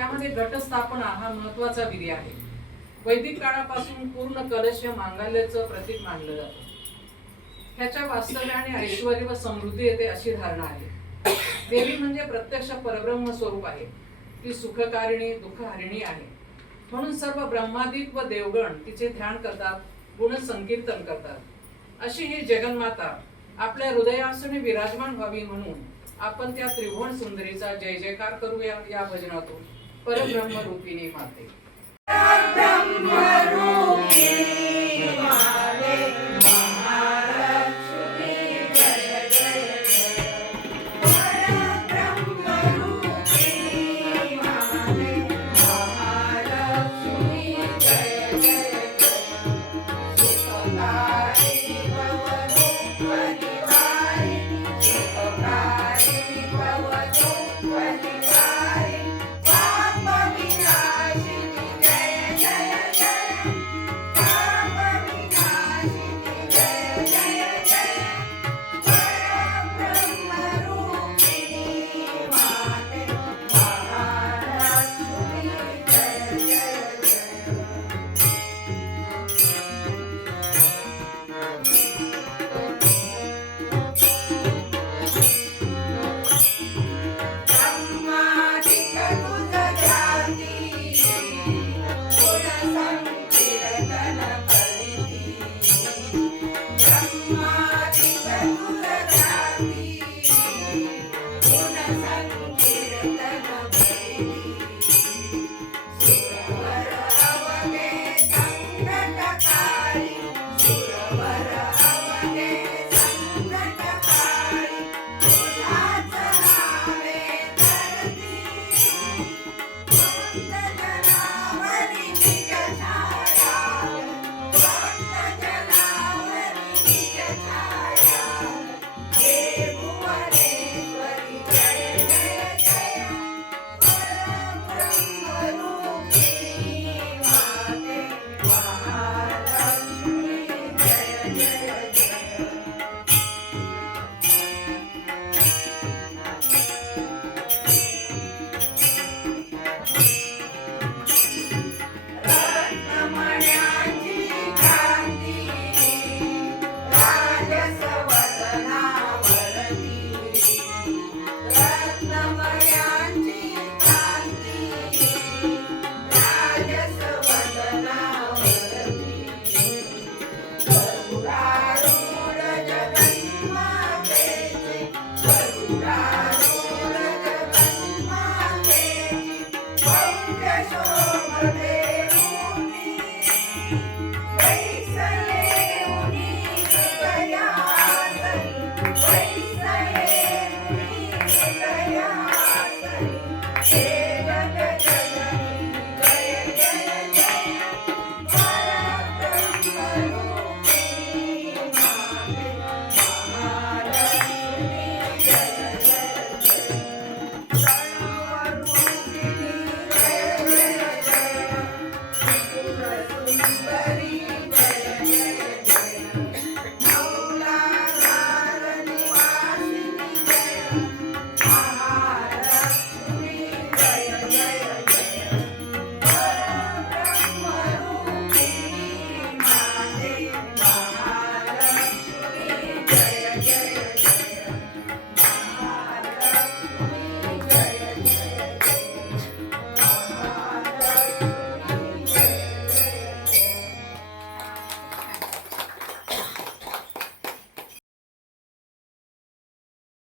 त्यामध्ये घटस्थापना हा महत्त्वाचा विधी आहे. वैदिक काळापासून पूर्ण कलश हे मांगल्याचं प्रतीक मानलं जातं. त्याच्या वास्तव्य आणि ऐश्वर व समृद्धी येते अशी धारणा आहे. देवी म्हणजे प्रत्यक्ष परब्रह्म स्वरूप आहे. ती सुखकारिणी दुःखहारिणी आहे. म्हणून सर्व ब्रह्मादिक व देवगण तिचे ध्यान करतात गुण संकीर्तन करतात. अशी ही जगन्माता आपल्या हृदयासने विराजमान व्हावी म्हणून आपण त्या त्रिभुवन सुंदरीचा जय जयकार करूया या भजनातून. પરબ્રહ્મ રૂપિણી માતે બ્રહ્મ રૂપિણી માતે